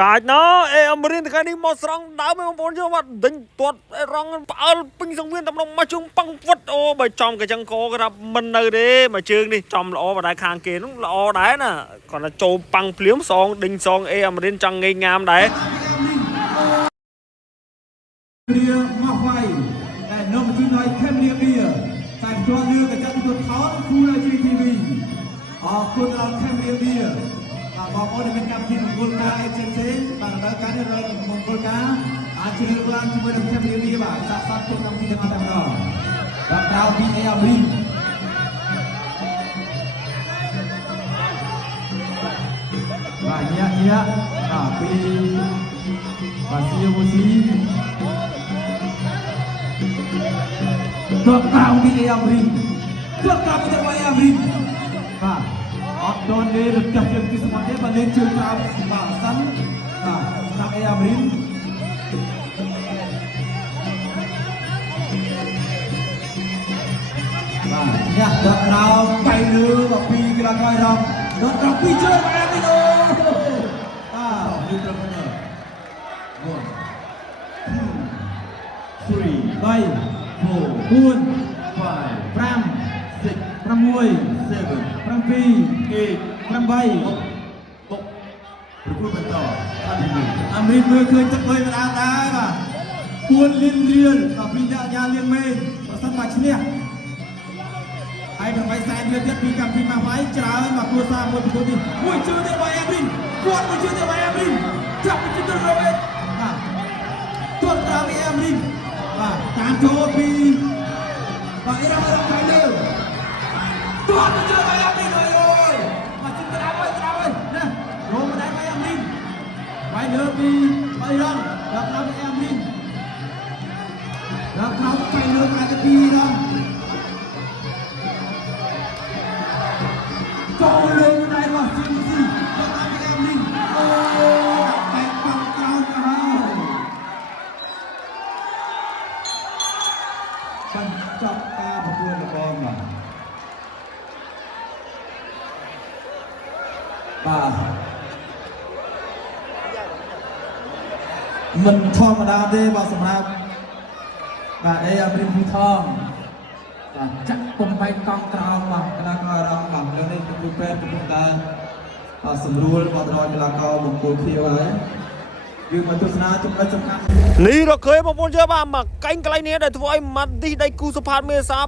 កាចណោអេអមរិនថ្ងៃនេះមកស្រង់ដើមបងប្អូនយើងមកដេញទាត់រងផ្អើលពេញសង្វៀនតែមកជើងប៉ងវឹតអូបើចំកញ្ចឹងកក៏ថាមិននៅទេមកជើងនេះចំល្អបដៅខាងគេនោះល្អដែរណាគាត់ថាចូលប៉ាំងភ្លាមសងដេញសងអេអមរិនចង់ងាយងាមដែររៀលមកវាយតែនៅមកជួយខេមរៀលវាតែផ្ទាល់រឿងកញ្ចក់ទូថតគូលើ GTV អរគុណដល់ខេមរៀលវាបងប្អូនដែលមានកម្មវិធីមង្គលការផ្សេងៗបាទដល់ការនេះរកមង្គលការអាចជ្រើសឡើងជាមួយនឹងខេមរៀលវាបាទសាកសពក្នុងកម្មវិធីទាំងអស់តែម្ដងដល់ក្រៅពីអេអាមីនបាទញាក់ពីបាទស៊ីអូស៊ីដល់ក្រៅពីអេអាមីនដល់ក្រៅពីអេអាមីនបាទអត់ដនទេរត់ចាស់ជើងទីសម្បត្តិទេបើលេងជើងក្រៅបាទសិនបាទស្រាប់អេអាមីនបាទញ៉ាស់ដល់ក្រៅបៃលឺមកពីក្រាក្រោយរំដល់ក្រៅពីជើងអេអាមីនអូបាទលឺត្រឹមនេះ អាមេរិកមើលឃើញទឹកបីម្ដងដែរបាទ4លានរៀលដល់ពីដាក់យ៉ាលៀងមេប្រសិនមកឈ្នះហើយ8សែនរៀលទៀតពីកម្មវិធីមកវាយច្រើនមកគ្រួសារមួយប្រពន្ធនេះមួយជឿទៅបាយអាមេរិកគាត់មួយជឿទៅបាយអាមេរិកចាប់ពីទៅរ៉ូវេតបាទទាត់តាមអាមេរិកបាទតាមចូលពីបាទអ៊ីរ៉ានរកហើយលើទាត់ទៅបាយអាមេរិកហើយអូយមកជិះទៅហើយណារងមិនដែរបាយអាមេរិកបាយលើពីបាយរងដល់ដល់អាមេរិកដល់ខោបាយលើអាទៅពីរងចូលលើដែរមកស៊ីស៊ីដល់ដល់អាមេរិកអូតែបងក្រោយទៅហើយបញ្ចប់ការប្រកួតរបស់បាទមិនធម្មតាទេបាទសម្រាប់បាទអេអាមេរិកភូថងបាទចាក់ពំបែកកង់ក្រោមបាទកីឡាករអារម្មណ៍បាទលើនេះគឺពេទ្យកំពុងតែសម្រួលបដរកីឡាករបង្គោលខៀវហើយយើងមកទស្សនាចំណុចសំខាន់នេះរកឃើញបងប្អូនជើបាទមកកែងកន្លែងនេះដែលធ្វើឲ្យម៉ាត់ឌីដៃគូសុផាតមេសា